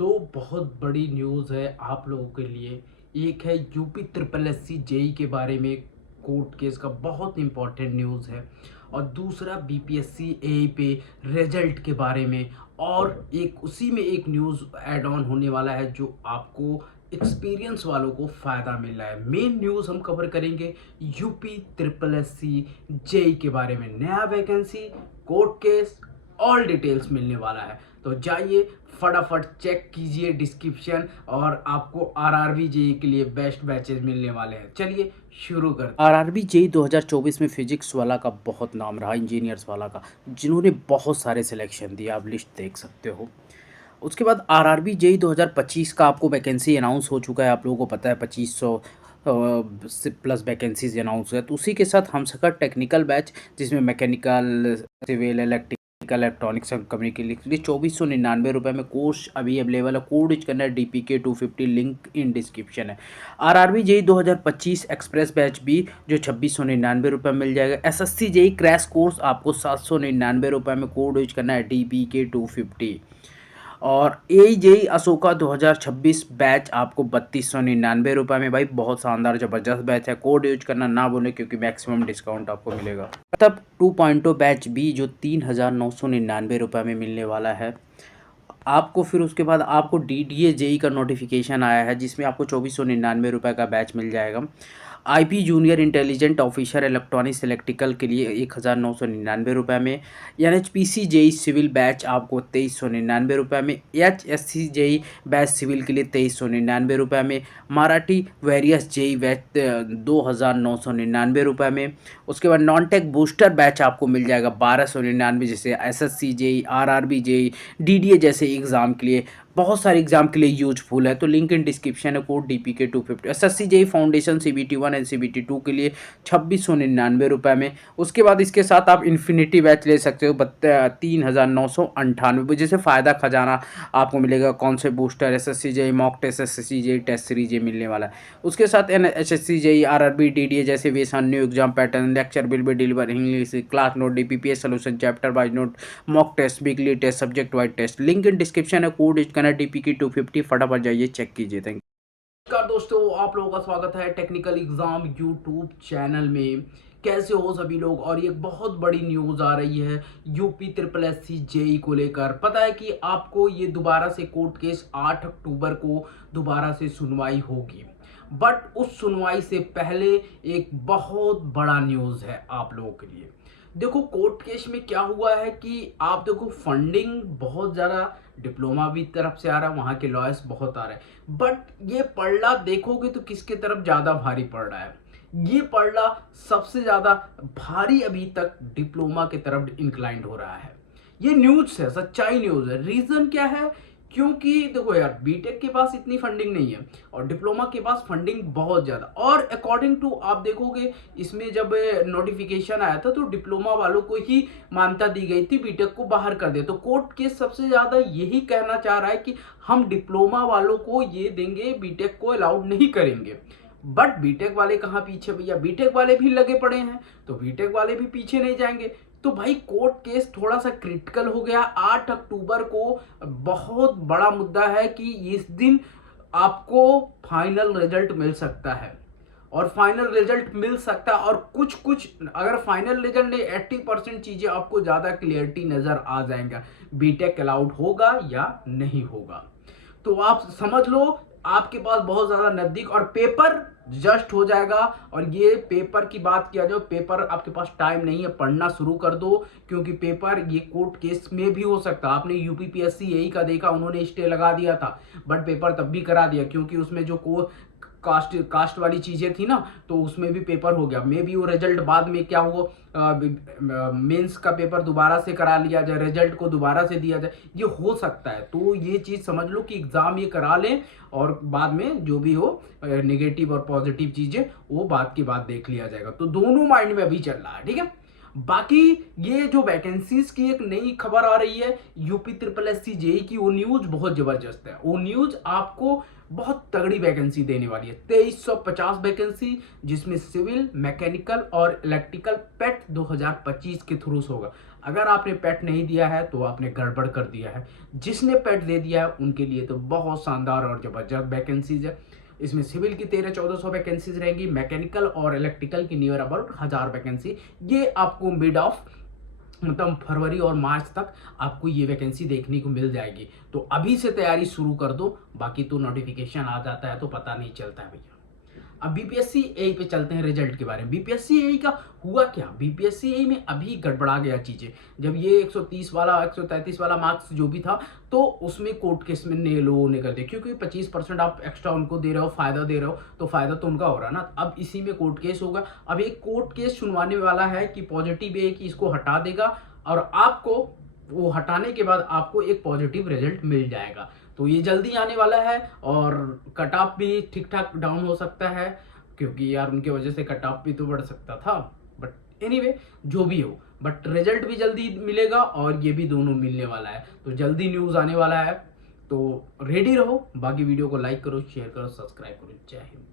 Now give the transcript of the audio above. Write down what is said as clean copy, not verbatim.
तो बहुत बड़ी न्यूज़ है आप लोगों के लिए। एक है यूपी ट्रिपल एससी जेई के बारे में, कोर्ट केस का बहुत इंपॉर्टेंट न्यूज़ है। और दूसरा बीपीएससी एई पे रिजल्ट के बारे में। और एक उसी में एक न्यूज़ ऐड ऑन होने वाला है जो आपको एक्सपीरियंस वालों को फ़ायदा मिल रहा है। मेन न्यूज़ हम कवर करेंगे यूपी ट्रिपल एससी जेई के बारे में। नया vacancy, court case, all details मिलने वाला है। तो जाइए फटाफट चेक कीजिए डिस्क्रिप्शन, और आपको आरआरबी जेई के लिए बेस्ट बैचेस मिलने वाले हैं। चलिए शुरू करते हैं। आरआरबी जेई 2024 में फिजिक्स वाला का बहुत नाम रहा, इंजीनियर्स वाला का, जिन्होंने बहुत सारे सिलेक्शन दिए, आप लिस्ट देख सकते हो। उसके बाद आरआरबी जेई 2025 का आपको वैकेंसी अनाउंस हो चुका है, आप लोगों को पता है 2500 से प्लस वैकेंसीज अनाउंस है। तो उसी के साथ हम सका टेक्निकल बैच, जिसमें mechanical, civil, electrical, electronics and communication के लिए 2499 में कोर्स अभी अवेलेबल है। कोड यूज करना है DPK 250, लिंक इन डिस्क्रिप्शन है। आरआरबी जेई 2025 एक्सप्रेस बैच भी जो 2699 मिल जाएगा। SSC जेई क्रैश कोर्स आपको 799 में, कोड यूज करना है DPK 250। और AJE अशोका 2026 बैच आपको 3299 में। भाई बहुत शानदार ज़बरदस्त बैच है, कोड यूज करना ना भूलें क्योंकि मैक्सिमम डिस्काउंट आपको मिलेगा। तब 2.0 बैच भी जो 3999 में मिलने वाला है आपको। फिर उसके बाद आपको DDA जेई का नोटिफिकेशन आया है, जिसमें आपको 2499 का बैच मिल जाएगा। IP junior intelligent officer electronics electrical के लिए 1999 में। NHPC जेई सिविल बैच आपको 2399 में। HSC जेई बैच सिविल के लिए 2399 में। मराठी वेरियस जेई बैच 2999 में। उसके बाद नॉन टेक बूस्टर बैच आपको मिल जाएगा 1299, जैसे SSC JE, RRB JE, DDA जैसे एग्ज़ाम के लिए, बहुत सारे एग्जाम के लिए यूजफुल है। तो लिंक इन डिस्क्रिप्शन है, code DPK 250। SSC JE foundation CBT 1 and CBT 2 के लिए 2699 में। उसके बाद इसके साथ आप इन्फिनिटी बैच ले सकते हो 3998, जैसे फ़ायदा खजाना आपको मिलेगा। कौन से booster, SSC JE mock test, SSC JE test series ये मिलने वाला है। उसके साथ HSC जेई, RRB, DDA जैसे वेसन new exam pattern, lecture will be deliver English, class note, DPPS solution, chapter wise note, mock test, weekly test, subject wise test. Link in description है, code use करना DPK 250, फटाफट जाइए check कीजिए। Thank you. नमस्कार दोस्तों, आप लोगों का स्वागत है टेक्निकल एग्जाम यूट्यूब चैनल में। कैसे हो सभी लोग। और ये बहुत बड़ी न्यूज़ आ रही है यूपी ट्रिपल एससी जेई को लेकर। पता है कि आपको ये दोबारा से कोर्ट केस 8 अक्टूबर को दोबारा से सुनवाई होगी। बट उस सुनवाई से पहले एक बहुत बड़ा न्यूज़ है आप लोगों के लिए। देखो कोर्ट केस में क्या हुआ है कि आप देखो फंडिंग बहुत ज़्यादा डिप्लोमा भी तरफ से आ रहा है, वहाँ के लॉयर्स बहुत आ रहे हैं। बट ये पलड़ा देखोगे तो किसके तरफ ज़्यादा भारी पड़ रहा है? ये पलड़ा सबसे ज़्यादा भारी अभी तक डिप्लोमा के तरफ इंक्लाइंड हो रहा है। ये न्यूज़ है, सच्चाई न्यूज़ है। रीज़न क्या है? क्योंकि देखो यार, बीटेक के पास इतनी फंडिंग नहीं है और डिप्लोमा के पास फंडिंग बहुत ज़्यादा। और अकॉर्डिंग टू आप देखोगे, इसमें जब नोटिफिकेशन आया था तो डिप्लोमा वालों को ही मान्यता दी गई थी, बीटेक को बाहर कर दिया। तो कोर्ट केस सबसे ज़्यादा यही कहना चाह रहा है कि हम डिप्लोमा वालों को ये देंगे, बीटेक को अलाउड नहीं करेंगे। बट बीटेक वाले कहाँ पीछे भैया, बीटेक वाले भी लगे पड़े हैं, तो बीटेक वाले भी पीछे नहीं जाएंगे। तो भाई कोर्ट केस थोड़ा सा क्रिटिकल हो गया 8 अक्टूबर को। बहुत बड़ा मुद्दा है कि इस दिन आपको फाइनल रिजल्ट मिल सकता है। और फाइनल रिजल्ट मिल सकता है, और कुछ कुछ अगर फाइनल रिजल्ट नहीं, 80% चीजें आपको ज्यादा क्लियरिटी नजर आ जाएंगे, बीटेक अलाउड होगा या नहीं होगा। तो आप समझ लो आपके पास बहुत ज्यादा नजदीक, और पेपर जस्ट हो जाएगा। और ये पेपर की बात किया जाए, पेपर आपके पास टाइम नहीं है, पढ़ना शुरू कर दो, क्योंकि पेपर ये कोर्ट केस में भी हो सकता है। आपने यूपीपीएससी यही का देखा, उन्होंने स्टे लगा दिया था बट पेपर तब भी करा दिया, क्योंकि उसमें जो कास्ट वाली चीजें थी ना, तो उसमें भी पेपर हो गया। मे बी वो रिजल्ट बाद में क्या हो, मेंस का पेपर दोबारा से करा लिया जाए, रिजल्ट को दोबारा से दिया जाए, ये हो सकता है। तो ये चीज समझ लो कि एग्जाम ये करा लें, और बाद में जो भी हो नेगेटिव और पॉजिटिव चीजें वो बात की बात देख लिया जाएगा। तो दोनों माइंड में अभी चल रहा है, ठीक है। बाकी ये जो वैकेंसीज की एक नई खबर आ रही है यूपी ट्रिपल एससी जेई की, वो न्यूज बहुत जबरदस्त है। वो न्यूज आपको बहुत तगड़ी वैकेंसी देने वाली है। 2350 वैकेंसी, जिसमें सिविल, मैकेनिकल और इलेक्ट्रिकल पेट 2025 के थ्रू होगा। अगर आपने पेट नहीं दिया है तो आपने गड़बड़ कर दिया है। जिसने पेट दे दिया है उनके लिए तो बहुत शानदार और ज़बरदस्त वैकेंसीज है। इसमें सिविल की 1300-1400 वैकेंसीज रहेंगी, मैकेनिकल और इलेक्ट्रिकल की नियर अबाउट 1000 वैकेंसी। ये आपको मिड ऑफ मतलब फरवरी और मार्च तक आपको ये वैकेंसी देखने को मिल जाएगी। तो अभी से तैयारी शुरू कर दो, बाकी तो नोटिफिकेशन आ जाता है तो पता नहीं चलता है भैया। अब बीपीएससी एई पे चलते हैं रिजल्ट के बारे में। बीपीएससी एई का हुआ क्या, बीपीएससी एई में अभी गड़बड़ा गया चीज़ें। जब ये 130 वाला 133 वाला मार्क्स जो भी था तो उसमें कोर्ट केस में ने लोगों ने कर दिया, क्योंकि 25% आप एक्स्ट्रा उनको दे रहे हो, फायदा दे रहे हो, तो फायदा तो उनका हो रहा है ना। अब इसी में कोर्ट केस होगा। अब एक कोर्ट केस सुनवाने वाला है कि पॉजिटिव है कि इसको हटा देगा, और आपको वो हटाने के बाद आपको एक पॉजिटिव रिजल्ट मिल जाएगा। तो ये जल्दी आने वाला है, और कट ऑफ भी ठीक ठाक डाउन हो सकता है, क्योंकि यार उनके वजह से कट ऑफ भी तो बढ़ सकता था। बट एनीवे जो भी हो, बट रिजल्ट भी जल्दी मिलेगा और ये भी दोनों मिलने वाला है। तो जल्दी न्यूज़ आने वाला है, तो रेडी रहो। बाकी वीडियो को लाइक करो, शेयर करो, सब्सक्राइब करो। जय हिंद।